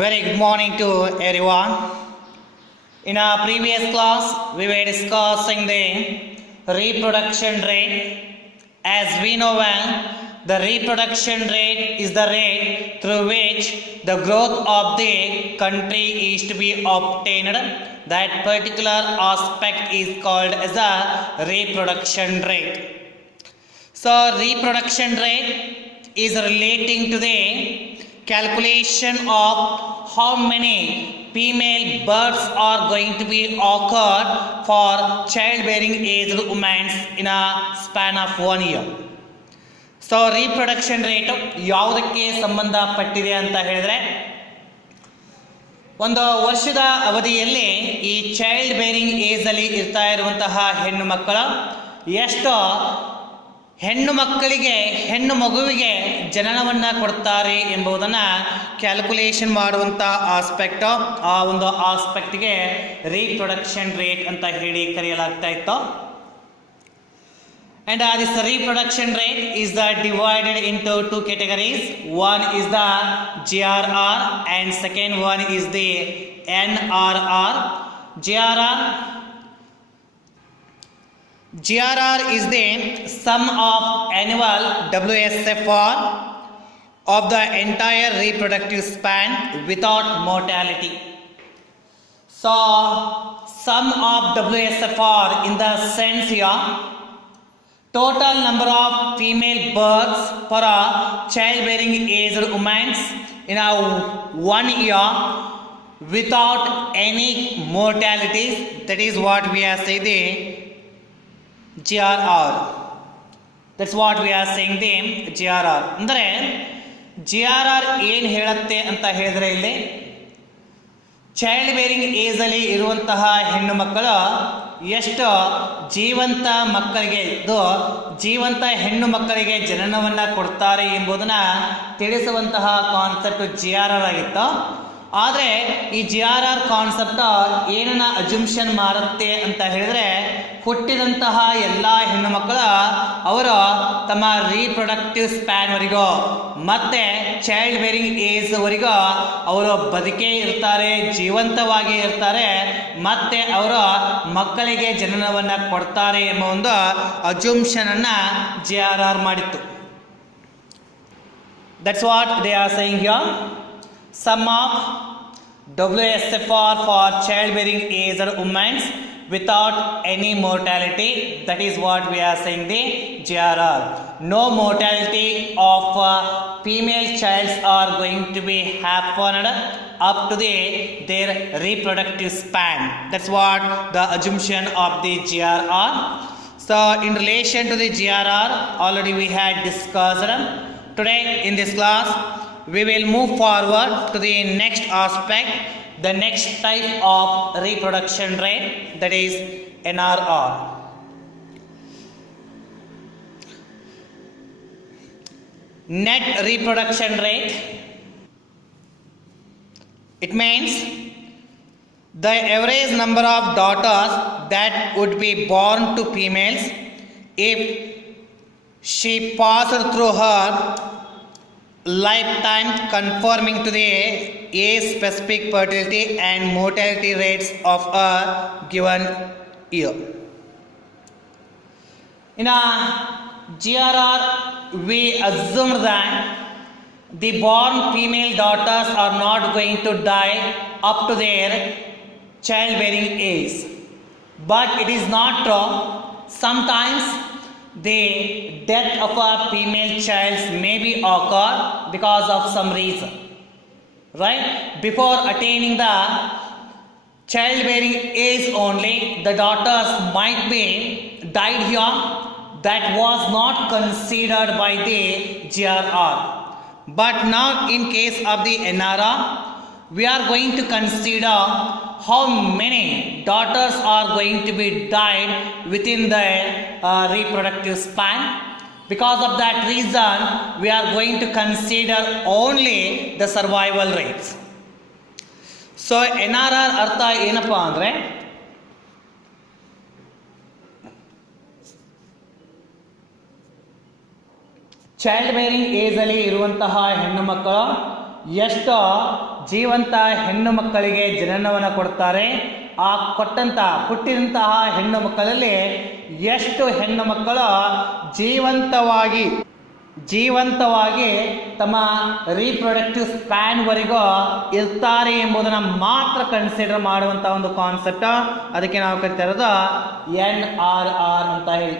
Very good morning to everyone. In our previous class, we were discussing the reproduction rate. As we know well, the reproduction rate is the rate through which the growth of the country is to be obtained. That particular aspect is called as a reproduction rate. So, reproduction rate is relating to the calculation of how many female births are going to be occurred for childbearing aged women in a span of 1 year. So reproduction rate ಯಾವುದಕ್ಕೆ ಸಂಬಂಧಪಟ್ಟಿದೆ ಅಂತ ಹೇಳಿದ್ರೆ, ಒಂದು ವರ್ಷದ ಅವಧಿಯಲ್ಲಿ ಈ child bearing age ಅಲ್ಲಿ ಇರ್ತಾ ಇರುವಂತಹ ಹೆಣ್ಣು ಮಕ್ಕಳು ಎಷ್ಟು ಹೆಣ್ಣು ಮಕ್ಕಳಿಗೆ ಹೆಣ್ಣು ಮಗುವಿಗೆ ಜನನವನ್ನು ಕೊಡ್ತಾರೆ ಎಂಬುದನ್ನು ಕ್ಯಾಲ್ಕುಲೇಷನ್ ಮಾಡುವಂಥ ಆಸ್ಪೆಕ್ಟ್, ಆ ಒಂದು ಆಸ್ಪೆಕ್ಟ್ಗೆ ರೀಪ್ರೊಡಕ್ಷನ್ ರೇಟ್ ಅಂತ ಹೇಳಿ ಕರೆಯಲಾಗ್ತಾ ಇತ್ತು. And this reproduction rate is divided into two categories. One is the GRR and second one is the NRR. GRR is the sum of annual WSFR of the entire reproductive span without mortality. So, sum of WSFR in the sense here, total number of female births for a childbearing aged women in a 1 year without any mortalities. That is what we are saying the GRR. That's what we are saying the GRR. ಅಂದರೆ GRR ಏನು ಹೇಳುತ್ತೆ ಅಂತ ಹೇಳಿದ್ರೆ, ಇಲ್ಲಿ child bearing age ಅಲ್ಲಿ ಇರುವಂತಹ ಹೆಣ್ಣು ಮಕ್ಕಳು ಎಷ್ಟು ಜೀವಂತ ಹೆಣ್ಣು ಮಕ್ಕಳಿಗೆ ಜನನವನ್ನು ಕೊಡ್ತಾರೆ ಎಂಬುದನ್ನು ತಿಳಿಸುವಂತಹ ಕಾನ್ಸೆಪ್ಟ್ GRR ಆಗಿತ್ತು. ಆದರೆ ಈ GRR ಕಾನ್ಸೆಪ್ಟ್ ಏನನ್ನ ಅಜುಮ್ಷನ್ ಮಾಡುತ್ತೆ ಅಂತ ಹೇಳಿದ್ರೆ, ಹುಟ್ಟಿದಂತಹ ಎಲ್ಲ ಹೆಣ್ಣು ಮಕ್ಕಳು ಅವರು ತಮ್ಮ ರೀಪ್ರೊಡಕ್ಟಿವ್ ಸ್ಪ್ಯಾನ್ವರೆಗೂ ಮತ್ತೆ ಚೈಲ್ಡ್ ಬೇರಿಂಗ್ ಏಜ್ ವರೆಗೂ ಅವರು ಬದುಕೇ ಇರ್ತಾರೆ, ಜೀವಂತವಾಗಿ ಇರ್ತಾರೆ, ಮತ್ತೆ ಅವರು ಮಕ್ಕಳಿಗೆ ಜನನವನ್ನು ಕೊಡ್ತಾರೆ ಎಂಬ ಒಂದು ಅಜುಮ್ಷನ್ ಅನ್ನ GRR ಮಾಡಿತ್ತು. That's what they are saying here. Sum of WSFR for childbearing aged women without any mortality, that is what we are saying the GRR. No mortality of female childs are going to be happened up to their reproductive span. That's what the assumption of the GRR. So in relation to the GRR, already we had discussed. Today in this class we will move forward to the next aspect, the next type of reproduction rate, that is NRR. Net reproduction rate. It means the average number of daughters that would be born to females if she passed through her lifetime conforming to the age specific fertility and mortality rates of a given year. In a GRR, we assume that the born female daughters are not going to die up to their childbearing age, but it is not true. Sometimes the death of a female child may be occur because of some reason, right? Before attaining the childbearing age only, the daughters might be died here. That was not considered by the GRR. But now in case of the NRR, we are going to consider how many daughters are going to be died within their reproductive span. Because of that reason, we are going to consider only the survival rates. So NRR ಅರ್ಥ ಏನಪ್ಪಾ ಅಂದ್ರೆ, child bearing age ಅಲ್ಲಿ ಇರುವಂತಹ ಹೆಣ್ಣು ಮಕ್ಕಳು ಎಷ್ಟು ಜೀವಂತ ಹೆಣ್ಣು ಮಕ್ಕಳಿಗೆ ಜನನವನ್ನು ಕೊಡ್ತಾರೆ, ಆ ಹುಟ್ಟಿದಂತಹ ಹೆಣ್ಣು ಮಕ್ಕಳಲ್ಲಿ ಎಷ್ಟು ಹೆಣ್ಣು ಮಕ್ಕಳು ಜೀವಂತವಾಗಿ ತಮ್ಮ ರೀಪ್ರೊಡಕ್ಟಿವ್ ಸ್ಪ್ಯಾನ್ವರೆಗೂ ಇರ್ತಾರೆ ಎಂಬುದನ್ನು ಮಾತ್ರ ಕನ್ಸಿಡರ್ ಮಾಡುವಂಥ ಒಂದು ಕಾನ್ಸೆಪ್ಟ್. ಅದಕ್ಕೆ ನಾವು ಕರಿತಾ ಇರೋದು NRR ಅಂತ ಹೇಳಿ.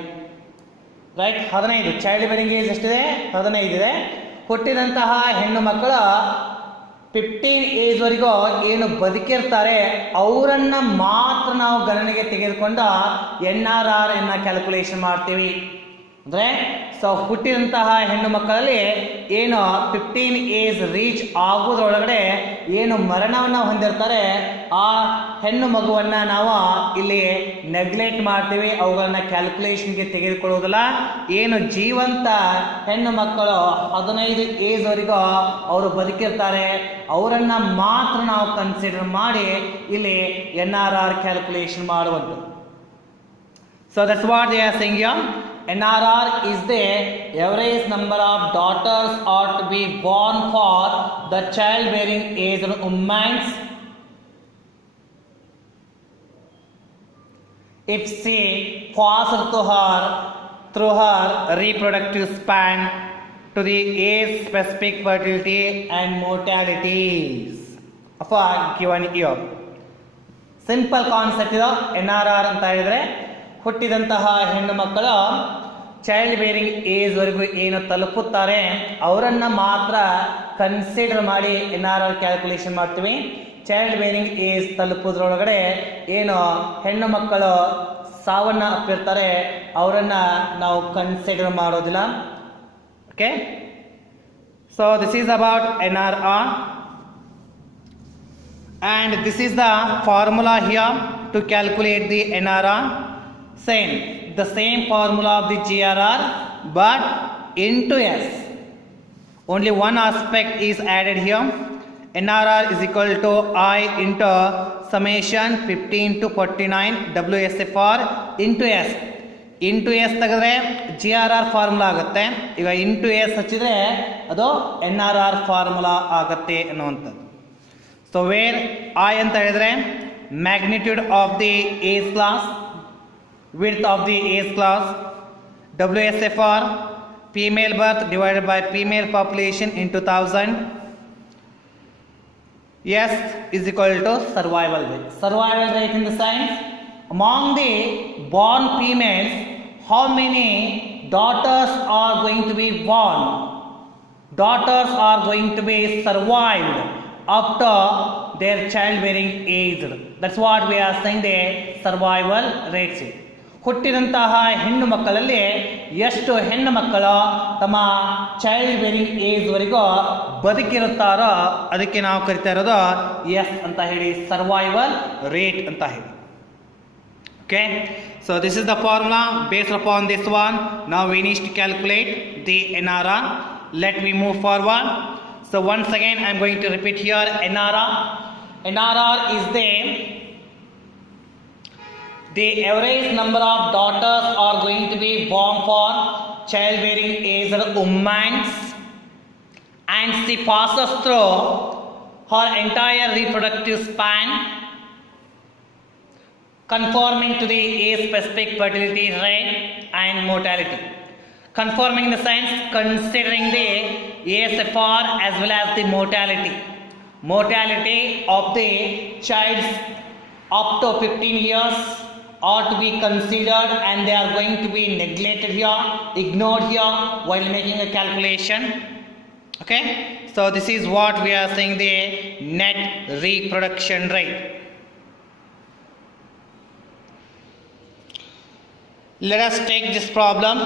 ರೈಟ್, 15 ಚೈಲ್ಡ್ ಬೇರಿಂಗ್ ಏಜ್ ಎಷ್ಟಿದೆ? 15 ಇದೆ. ಹುಟ್ಟಿದಂತಹ ಹೆಣ್ಣು ಮಕ್ಕಳು 15 ಏಜ್ವರೆಗೂ ಏನು ಬದುಕಿರ್ತಾರೆ ಅವರನ್ನು ಮಾತ್ರ ನಾವು ಗಣನೆಗೆ ತೆಗೆದುಕೊಂಡು NRR ಕ್ಯಾಲ್ಕುಲೇಷನ್ ಮಾಡ್ತೀವಿ. ಅಂದರೆ ಹುಟ್ಟಿದಂತಹ ಹೆಣ್ಣು ಮಕ್ಕಳಲ್ಲಿ ಏನು 15 ಏಜ್ ರೀಚ್ ಆಗೋದ್ರೊಳಗಡೆ ಏನು ಮರಣವನ್ನು ಹೊಂದಿರ್ತಾರೆ ಆ ಹೆಣ್ಣು ಮಗುವನ್ನು ನಾವು ಇಲ್ಲಿ ನೆಗ್ಲೆಕ್ಟ್ ಮಾಡ್ತೀವಿ, ಅವುಗಳನ್ನ ಕ್ಯಾಲ್ಕುಲೇಷನ್ಗೆ ತೆಗೆದುಕೊಳ್ಳೋದಿಲ್ಲ. ಏನು ಜೀವಂತ ಹೆಣ್ಣು ಮಕ್ಕಳು 15 ಏಜ್ವರೆಗೂ ಅವರು ಬದುಕಿರ್ತಾರೆ ಅವರನ್ನು ಮಾತ್ರ ನಾವು ಕನ್ಸಿಡರ್ ಮಾಡಿ ಇಲ್ಲಿ NRR ಕ್ಯಾಲ್ಕುಲೇಷನ್ ಮಾಡುವಂಥದ್ದು. So that's what they are saying here. NRR is the average number of daughters are to be born for the childbearing age of women if she passes through her reproductive span to the age specific fertility and mortalities of a given year. Simple concept ಇದು. NRR ಅಂತ ಹೇಳಿದ್ರೆ ಹುಟ್ಟಿದಂತಹ ಹೆಣ್ಣು ಮಕ್ಕಳು child bearing ಏಜ್ವರೆಗೂ ಏನು ತಲುಪುತ್ತಾರೆ ಅವರನ್ನು ಮಾತ್ರ consider ಮಾಡಿ NRR calculation ಮಾಡ್ತೀವಿ. ಚೈಲ್ಡ್ ಬೇರಿಂಗ್ ಏಜ್ ತಲುಪೋದ್ರೊಳಗಡೆ ಏನು ಹೆಣ್ಣು ಮಕ್ಕಳು ಸಾವನ್ನು ಅಪ್ಪಿರ್ತಾರೆ ಅವರನ್ನು ನಾವು ಕನ್ಸಿಡರ್ ಮಾಡೋದಿಲ್ಲ. Okay, so this is about NRR and this is the formula here to calculate the NRR. The same formula of the GRR but into S. Only one aspect is added here. NRR is equal to I into summation 15 to 49 WSFR into S. Into S ತೆಗೆದ್ರೆ GRR formula ಆಗುತ್ತೆ. ಈಗ into S ಹಚ್ಚಿದ್ರೆ ಅದು NRR formula ಆಗುತ್ತೆ ಅನ್ನುವಂಥದ್ದು. So where I ಅಂತ ಹೇಳಿದ್ರೆ magnitude of the age class, width of the age class, WSFR female birth divided by female population into 1000, S is equal to survival rate. Survival rate in the sense among the born females how many daughters are going to be born, daughters are going to be survived after their childbearing age. That's what we are saying the survival rate. ಹುಟ್ಟಿದಂತಹ ಹೆಣ್ಣು ಮಕ್ಕಳಲ್ಲಿ ಎಷ್ಟು ಹೆಣ್ಣು ಮಕ್ಕಳು ತಮ್ಮ child bearing ಏಜ್ವರೆಗೂ ಬದುಕಿರುತ್ತಾರೋ ಅದಕ್ಕೆ ನಾವು ಕರಿತಾ ಇರೋದು ಎಸ್ ಅಂತ ಹೇಳಿ, ಸರ್ವೈವಲ್ ರೇಟ್ ಅಂತ ಹೇಳಿ. Okay, so this is the formula. Based upon this one ನಾವು we need to calculate the NRR. Let we move forward. So once again I am going to repeat here NRR is the average number of daughters are going to be born for childbearing age of women and she passes through her entire reproductive span conforming to the age specific fertility rate and mortality. Conforming in the sense considering the ASFR as well as the mortality of the child up to 15 years are to be considered and they are going to be neglected here, ignored here while making a calculation. Okay, so this is what we are saying the net reproduction rate. Let us take this problem.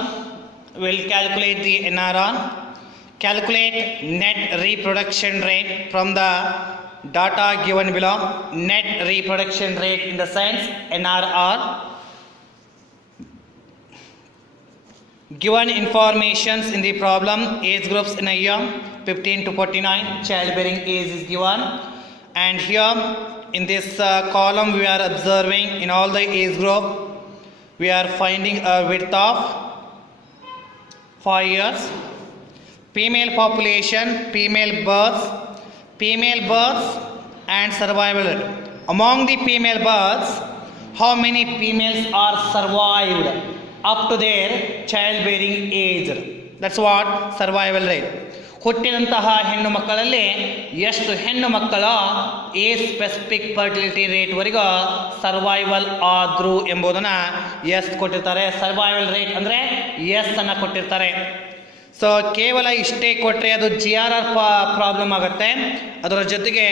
We'll calculate the NRR. Calculate net reproduction rate from the data given below. Net reproduction rate in the sense NRR. Given informations in the problem, age groups in a year 15 to 49, childbearing age is given, and here in this column we are observing in all the age group we are finding a width of 5 years. Female population, female births female births and survival rate. Among the female births, how many females are survived up to their childbearing age? That's what survival rate. ಹುಟ್ಟಿದಂತಹ ಹೆಣ್ಣು ಮಕ್ಕಳಲ್ಲಿ ಎಷ್ಟು ಹೆಣ್ಣು ಮಕ್ಕಳ A specific fertility ರೇಟ್ವರೆಗೂ survival ಆದ್ರು ಎಂಬುದನ್ನು S ಕೊಟ್ಟಿರ್ತಾರೆ. Survival rate ಅಂದರೆ S ಅನ್ನು ಕೊಟ್ಟಿರ್ತಾರೆ. ಸೊ ಕೇವಲ ಇಷ್ಟೇ ಕೊಟ್ಟರೆ ಅದು GRR ಪ್ರಾಬ್ಲಮ್ ಆಗುತ್ತೆ. ಅದರ ಜೊತೆಗೆ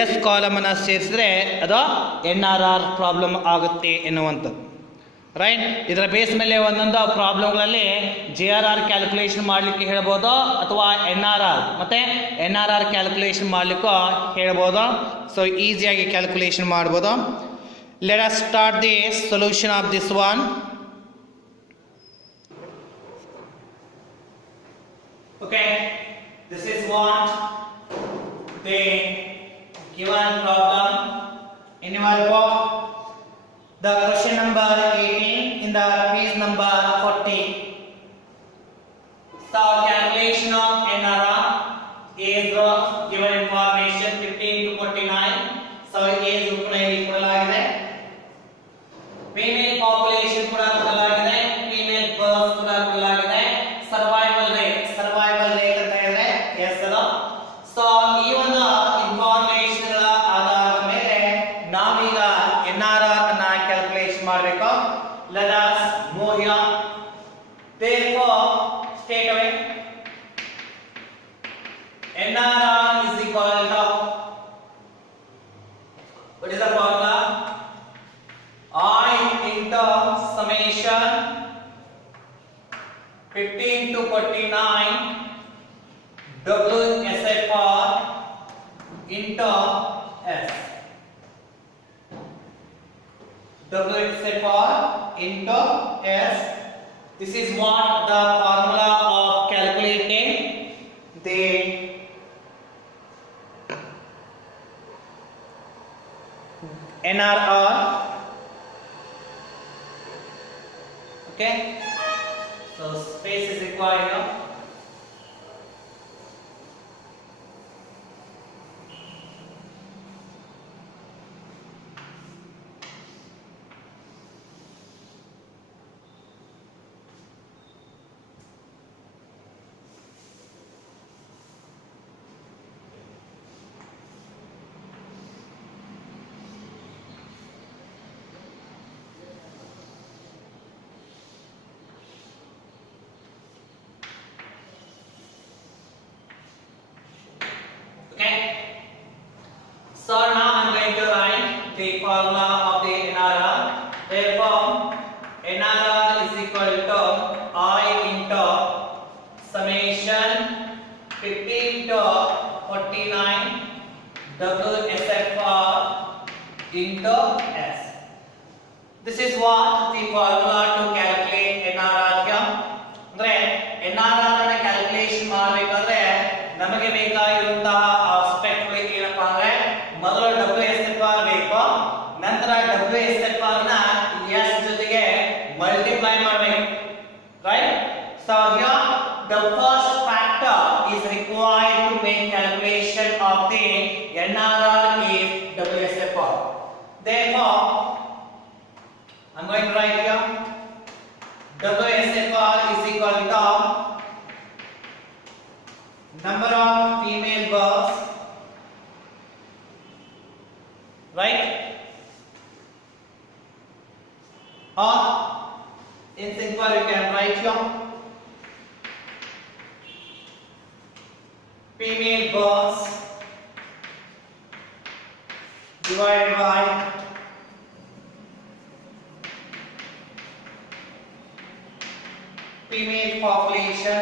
ಎಸ್ ಕಾಲಮನ್ನು ಸೇರಿಸಿದ್ರೆ ಅದು NRR ಪ್ರಾಬ್ಲಮ್ ಆಗುತ್ತೆ ಎನ್ನುವಂಥದ್ದು. ರೈಟ್, ಇದರ ಬೇಸ್ ಮೇಲೆ ಒಂದೊಂದು ಪ್ರಾಬ್ಲಮ್ಗಳಲ್ಲಿ GRR ಕ್ಯಾಲ್ಕುಲೇಷನ್ ಮಾಡಲಿಕ್ಕೆ ಹೇಳ್ಬೋದು ಅಥವಾ NRR ಮತ್ತು NRR ಕ್ಯಾಲ್ಕುಲೇಷನ್ ಮಾಡಲಿಕ್ಕೂ ಹೇಳ್ಬೋದು. ಸೊ ಈಸಿಯಾಗಿ ಕ್ಯಾಲ್ಕುಲೇಷನ್ ಮಾಡ್ಬೋದು. Let us start the solution of this one. Okay, this is what the given problem in your book. The question number 18 in the page number 40. So calculation of NRR is the given information 15 to 49. So age ಕೊಡಲಾಗಿದೆ. Female population ಕೂಡ ಕೊಡಲಾಗಿದೆ. Female birth ಕೂಡ ಕೊಡಲಾಗಿದೆ. Survival rate ಅಂತ ಹೇಳಿದ್ರೆ S ಅದು. So ಈ ಒಂದು ಇನ್ಫಾರ್ಮೇಶನ್ ಗಳ ಆಧಾರದ ಮೇಲೆ ನಾವೀಗ NRR ಅನ್ನ ಕ್ಯಾಲ್ಕುಲೇಷನ್ ಮಾಡಬೇಕು. Let us move here. Therefore, straight away NRR is equal to, what is the formula? I into summation 15 to 49 WSFR into S. WSFR into S. This is what the formula of calculating the NRR. Okay, so space is required here. So now I am going to write the formula of the NRR. Therefore, NRR is equal to I into summation 15 to 49 WSFR into S. This is what the formula to calculate NRR here. ಅಂದ್ರೆ NRR ಅನ್ನು calculation ಮಾಡಬೇಕಾದ್ರೆ ನಮಗೆ ಬೇಕಾಗಿರುವಂತಹ aspect ಗಳು ಏನಪ್ಪಾ ಅಂದ್ರೆ ಮೊದಲು WSFR ಬೇಕು, ನಂತರ WSFR ನ S ಜೊತೆಗೆ ಮಲ್ಟಿಪ್ಲೈ ಮಾಡಬೇಕು. Right, so here the first factor is required to make calculation of the NRR is WSFR. Therefore, I'm going to write here WSFR is equal to number of female births, right? Or in simple you can write here female births divided by female population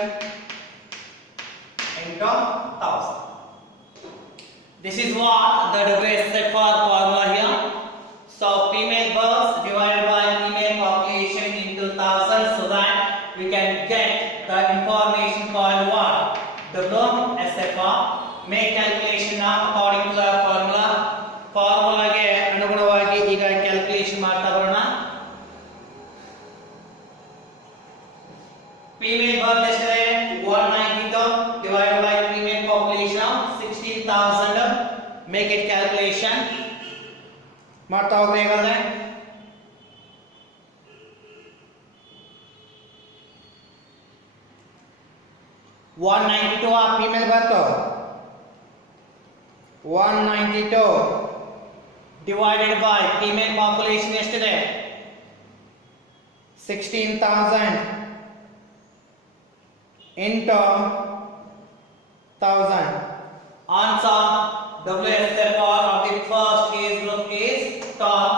into 1000. This is what the WSFR formula here. So female births divided by female population into 1000, so that we can get the information called what? WSFR. Make calculation now according to the formula. Formula ಗೆ ಅನುಗುಣವಾಗಿ ಈಗ calculation ಮಾಡ್ತಾ ಬರೋಣ. Female birth ಎಷ್ಟಿದೆ? 192 divided by female population 16,000. 1000 make it calculation ಮಾಡ್ತಾ ಹೋಗ್ರಿ ಹೇಗಾದ್ರೆ 192 ಆ female birth 192 divided by female population ಎಷ್ಟಿದೆ 16,000 into 1000 answer WSFR of the first age group is 12.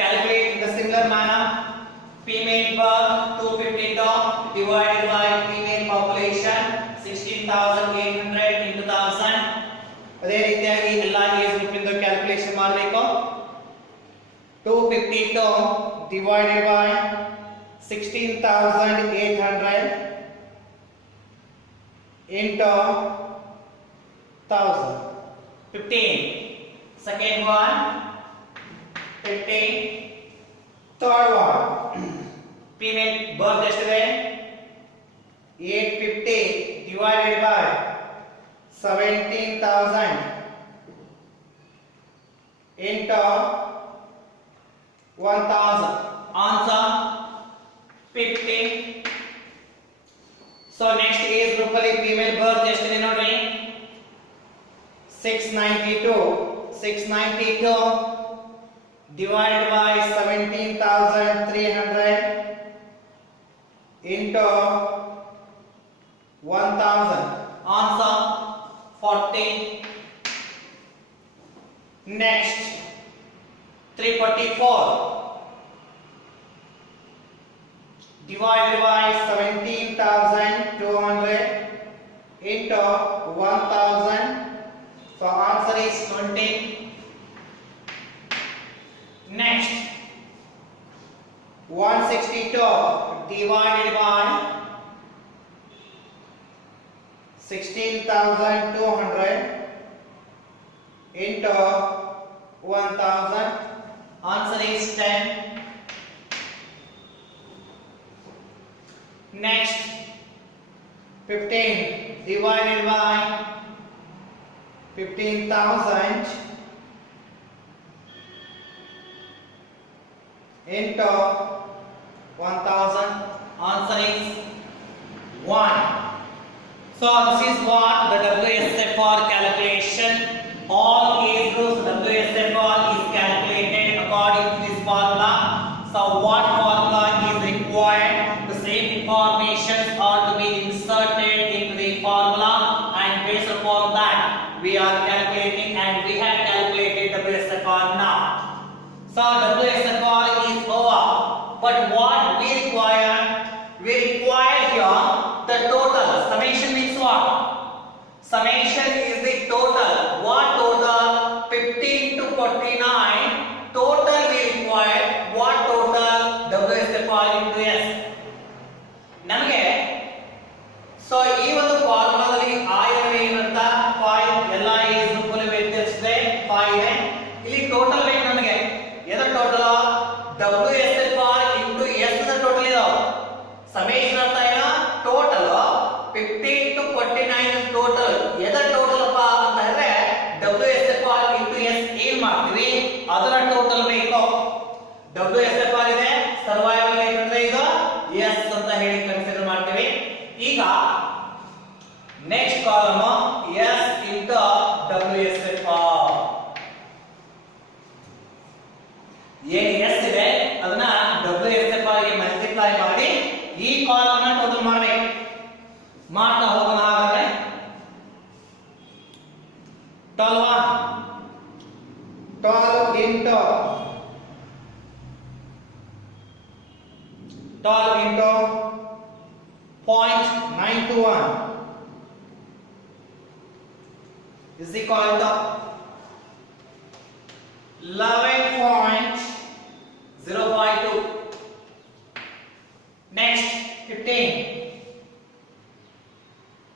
Calculate in the similar manner female birth 252 divided by female population 16,800 into 1000 ಅದೇ ರೀತಿಯಾಗಿ ಎಲ್ಲ age group ಇಂದ calculation ಮಾಡಬೇಕು 252 divided by 16,800 into 1000 15 second one 15 third one female birth ಎಷ್ಟಿದೆ 850 divided by 17,000 into 1000 answer 50. So next age group ಅಲ್ಲಿ female birth ಎಷ್ಟಿದೆ ನೋಡ್ರಿ 692 divided by 17,300 into 1000 answer 40. Next 344 divided by 17,200 into 1000 so answer is 20. Next 162 divided by 16,200 into 1000 answer is 10. Next 15 divided by 15,000 into 1000 answer is 1. So this is what the WSFR calculation. All age groups WSFR is calculated according to this formula. So what formula is required? The same information are to be inserted into the formula, and based upon that we are calculating, and we have calculated WSFR now. So WSFR is over, but what we require? We require here the total. Summation means what? Summation is the total. What total? 15 to 49. Total we require. What total? WSFR into S. ನಮಗೆ so ಈ ಒಂದು ಫಾರ್ಮುಲಾದಲ್ಲಿ ಆಯರ್ ಏನಂತ 5 ಎಲ್ಲ age group ಅಲ್ಲಿ ವ್ಯತ್ಯಾಸಿಸಿದೆ 5 ಇದೆ. ಇಲ್ಲಿ total ಬೇಕು ನಮಗೆ. ಎದರ ಟೋಟಲ್? WSFR into S ನ ಟೋಟಲ್ ಇದೆ. ಸಮೇಷನ್ ಅಂತ ಏನು? Total 15 to 49 total. ಎದರ ಟೋಟಲ್ ಅಪ್ಪ ಅಂತ ಹೇಳಿದ್ರೆ WSFR into S ಏನ್ ಮಾಡ್ತೀವಿ? ಅದರ ಟೋಟಲ್ ಬೇಕು. WSFR ಇದೆ, ಸರ್ವೈವಲ್ ರೇಟ್ ಅಂದ್ರೆ ಇದು S ಅಂತ ಹೇಳಿ ಕನ್ಸಿಡರ್ ಮಾಡ್ತೀವಿ. ಈಗ next column S into WSFR. ಏನು S ಇದೆ ಅದನ್ನ WSFR ಗೆ ಮಲ್ಟಿಪ್ಲೈ ಮಾಡಿ ಈ ಕಾಲಮ್ ನ ಟೋಟಲ್ ಮಾಡಬೇಕು. ಮಾಡ್ತಾ ಹೋಗೋಣ. ಹಾಗಾದ್ರೆ 12 into 0.921 is equal to 11.052. Next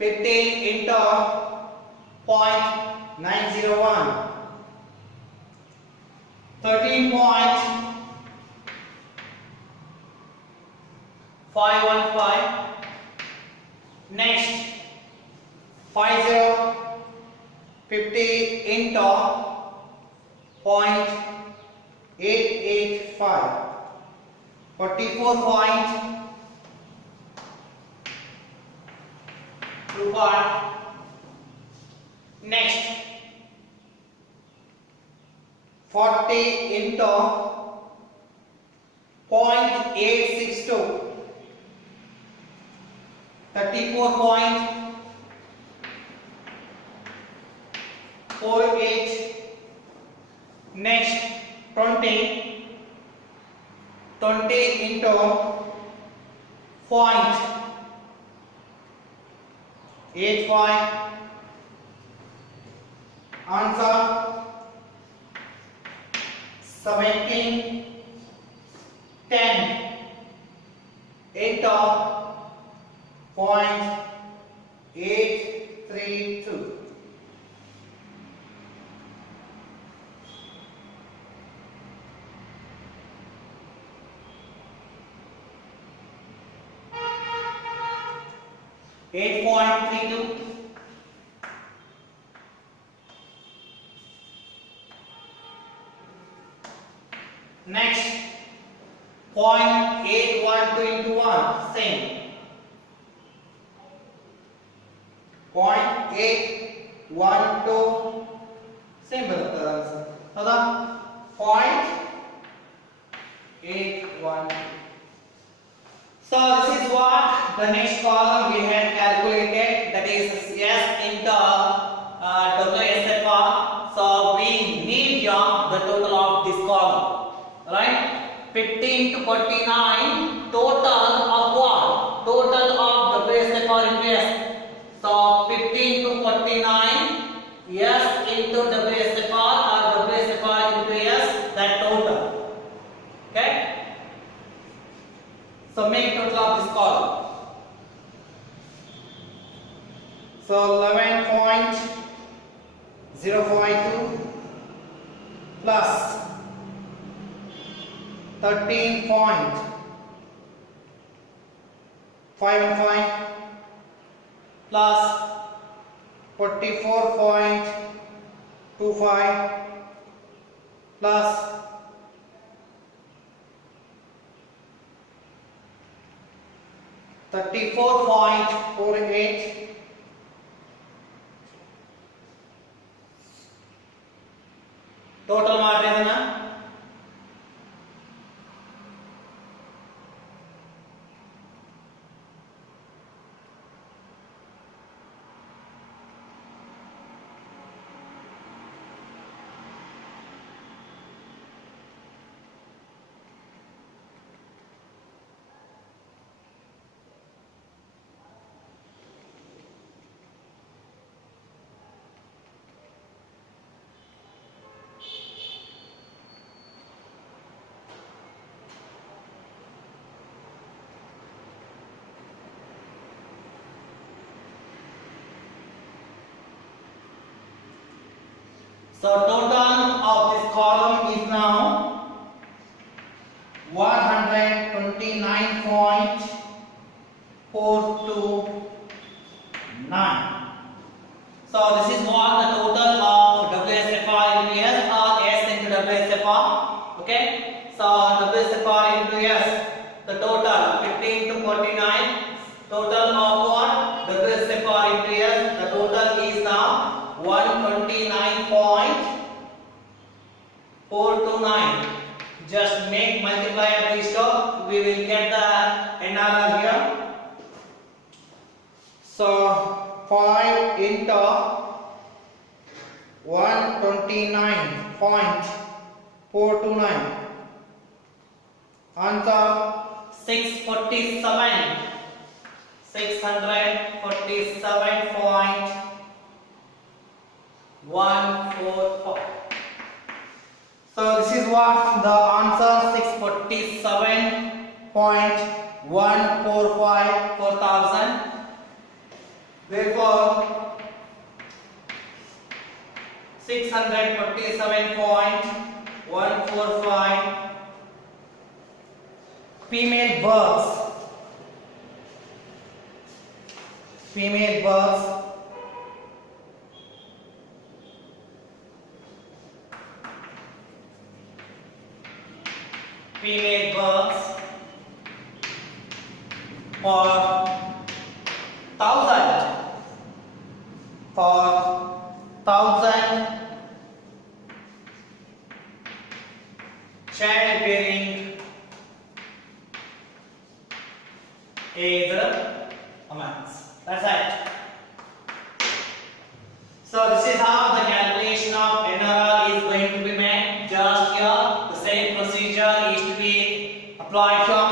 15 into 0.901 13.515. Next 50 50 into 0.885, 44.25. Next, 40 into 0.862, 34.48. Next, 20 into 0.85. Answer 17. 10 into 0.832. Eight point 32. Next, 0.812 into 1, same. 0.812, same ಬರುತ್ತೆ ಆನ್ಸರ್ ಹೌದಾ 0.812. So this is what the next column we had calculated, that is S into WSFR. So we need the total of this column, right? 15 to 49, total of what? Total of WSFR into S. So 15 to 49, S into WSFR or WSFR into S, that total. Okay? So make total of this column. So 11.052 plus 13.55 plus 44.25 plus 34.48 total ಮಾಡ್ರಿ ಅದನ್ನ. So total of this column is now 129.429. So this is what the total of WSFR into S or S into WSFR. Okay. So WSFR into S, the total 15 to 49. Total of what? WSFR into S, the total is now 129.429. Just make multiply of these two, we will get the NRR here. So 5 into 129.429. Answer 647. 647.144. So this is what the answer 647.145 4000. Therefore 647.145 female birds. Female birds female births for 1,000 childbearing age months. That's right. So this is how the calculation of NRR is going to be made. Just here the same procedure is to be applied from.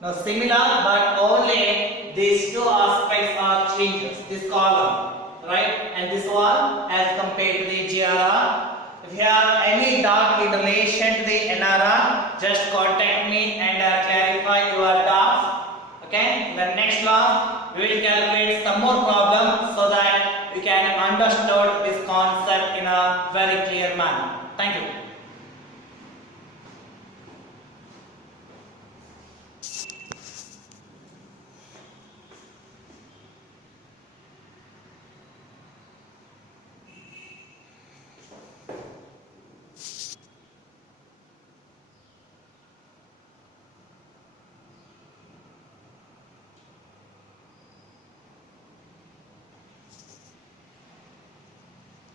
Now similar, but only these two aspects are changes. This column, right, and this one as compared to the GRR. If you have any doubt in relation to the NRR, just contact me and clarify your doubts. Okay, in the next class we will calculate some more problems so that you can understand this concept in a very clear manner.